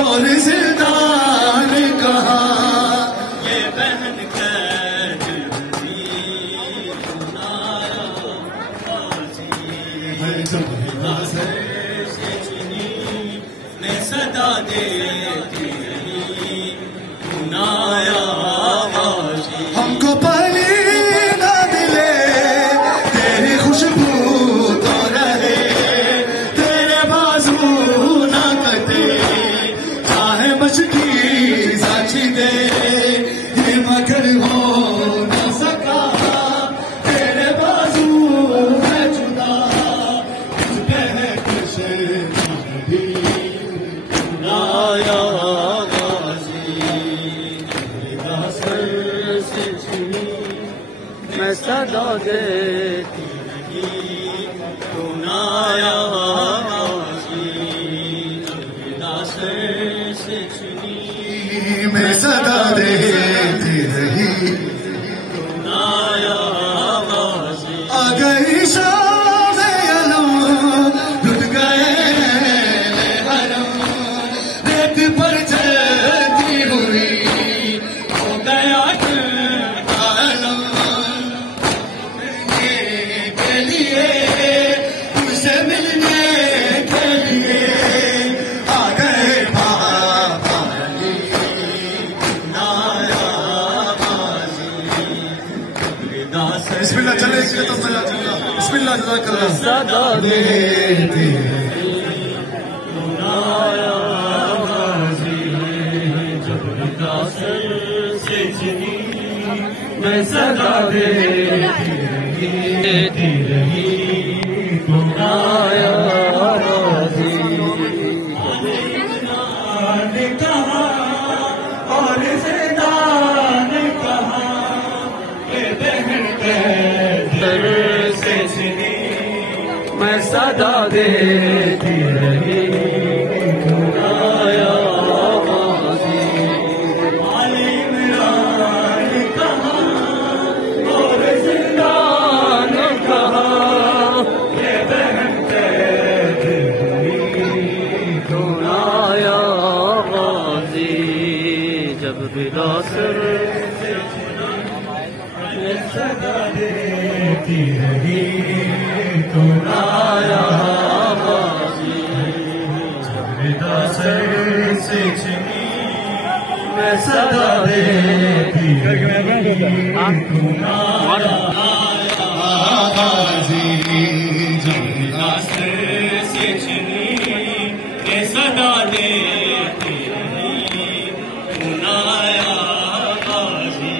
और जिंदान कहा ये बहन कैद मैं सदा देती रही नाया हमको पानी ना मिले तेरी खुशबू तो रहे तेरे बाजू ना कटे चाहे बचकी साक्षी दे ये मगर हो ना सका तेरे बाजू मैं जुदा तुझ पे है कुछ भी नाया मैं सदा देती रही तू नाया से चुनी मैं सदा देती रही तू नाया आ गई शाम अलम लुट गए हरम रेत पर चलती हुई हो गया तुझसे मिलने के लिए आ गए पानी नाया बिस्मिल्लाह चले तो मजा चलना बिस्मिल्लाह जज़ाकल्लाह सदा देती नाया जब से चुनी मैं सदा देती रही नाया ने कहा और ज़िंदान कहा ये बहन कैद से चुनी मैं सदा देती रही नाया जब बिलासर से मैं सदा देती रही तो नाया जब बिलासर से चुनी मैं सदा देती रही तो नाया जब बिलासर से चुनी मैं सदा देती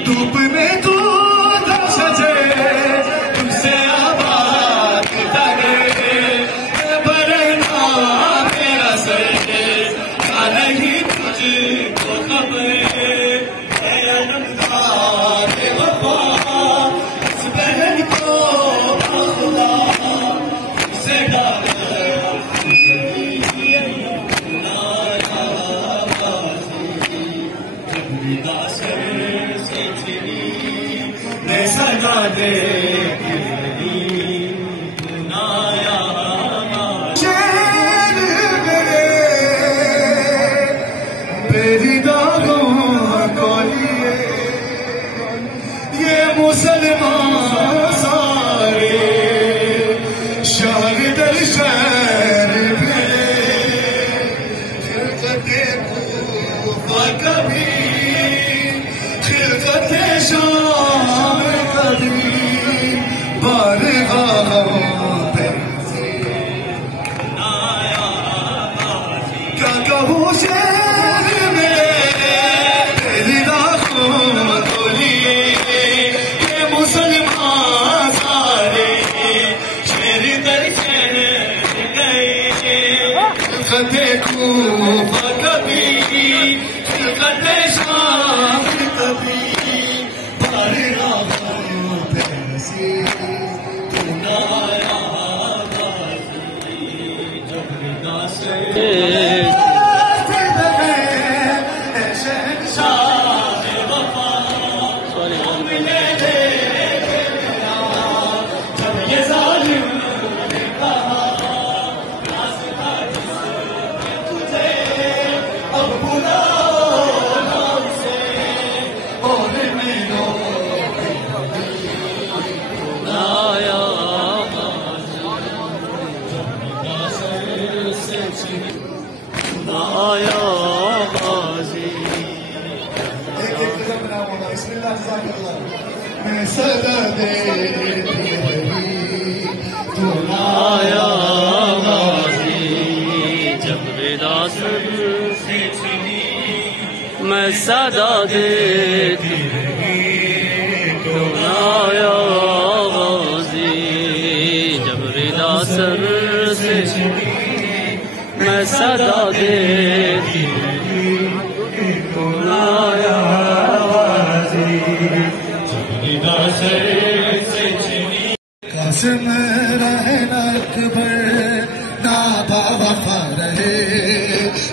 धूप में तू दम सजे तुमसे आबाद करे बरना मेरा सजे नहीं तुझको खबर अलमदार वफा इस बहन को खुदा से डाल मैं सदा देती रही नाया शेर मेरे मेरी दागों को लिए ये मुसलमान सारे शहर दर शहर कभी खिलकते शाम कभी बिस्मिल्लाह जज़ाकल्लाह। मैं सदा देती रही तू आया गाजी जब रिदा सर से छीनी, मैं सदा देती रही तो आया गाजी जब रिदा सर से छीनी, मैं सदा देती रही तो आया गाजी जब रिदा सर से छीनी। कासिम रहना अकबर ना बावफा रहे,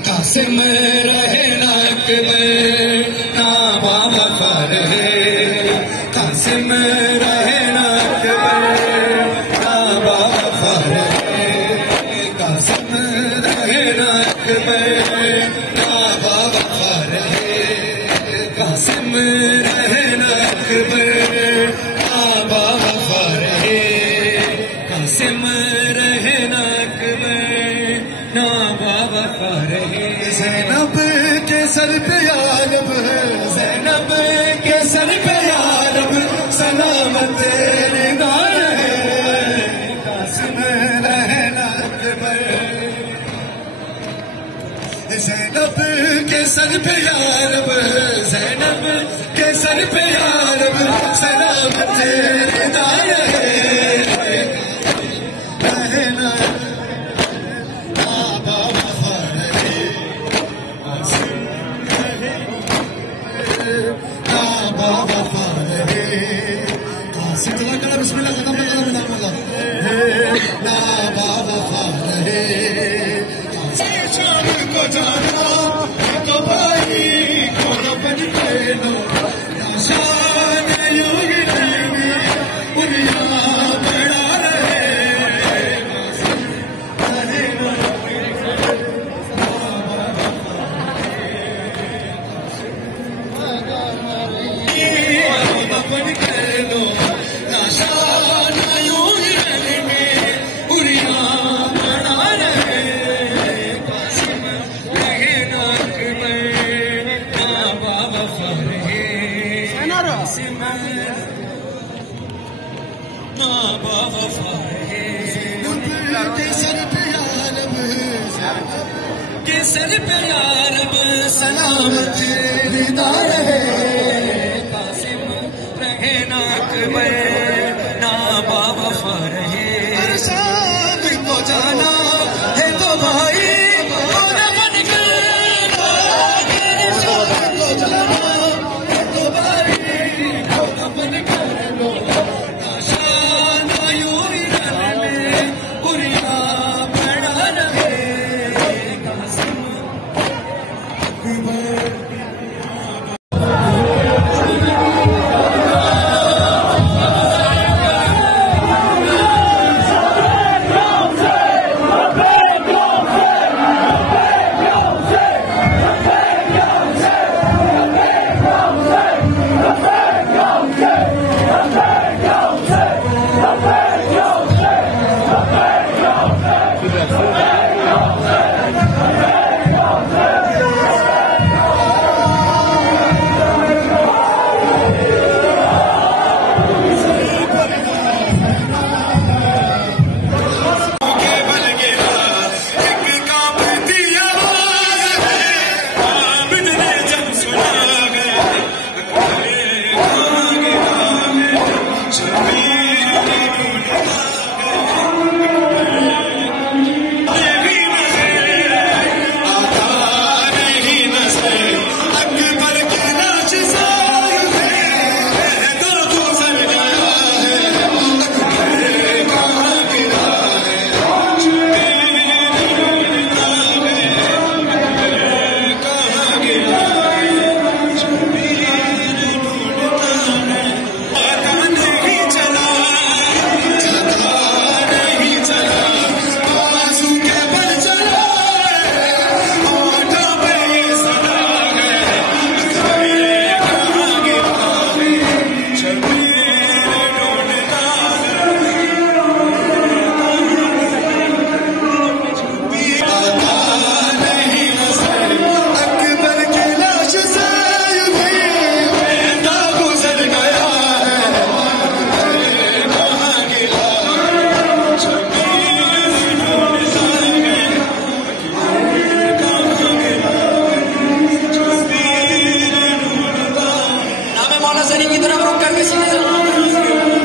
कासिम रहना अकबर ना बावफा रहे, कासिम रहना अकबर ना बावफा रहे, कासिम रहना अकबर ना बावफा रहे, कासिम रहना अकबर ना बावफा रहे, कासिम रहना अकबर ना बावफा रहे। ज़ैनब के सर पे यारब, ज़ैनब के सर पे यारब सलामत रिदा रहे, कासिम रहना अकबर। ज़ैनब के सर पे यारब, ज़ैनब के सर पे यारब सलामत रिदा रहे, रहना ना बावफा रहे, कासिम ना बावफा रहे, कासिम जज़ाकल्लाह। बिस्मिल्लाह जज़ाकल्लाह ना बावफा रहे। शाम को जाना तो भाई को बन कर लो, शान यूं ही दुनिया बड़ा रहे, बन कर लो शान यूं ही दुनिया बड़ा रहे, कासिम रहना अकबर ना बावफा रहे, कासिम ना बावफा रहे। के सर पे यारब, के सर पे यारब सलामत रिदा रहे, कासिम रहना अकबर ना बावफा रहे। शाम को जाना है तो भाई और बन कर लो, शाम को जाना है तो भाई और बन कर लो, शान यूं ही रहने बुरिया बड़ा रहे, कासिम अकबर। काफिला सरी की तरफ रुक करके सीधे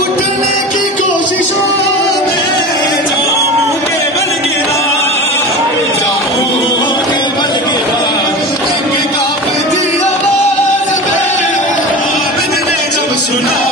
उठने की कोशिशों में जाऊं के बल गिरा एक कांपती आवाज में आबिद ने जब सुना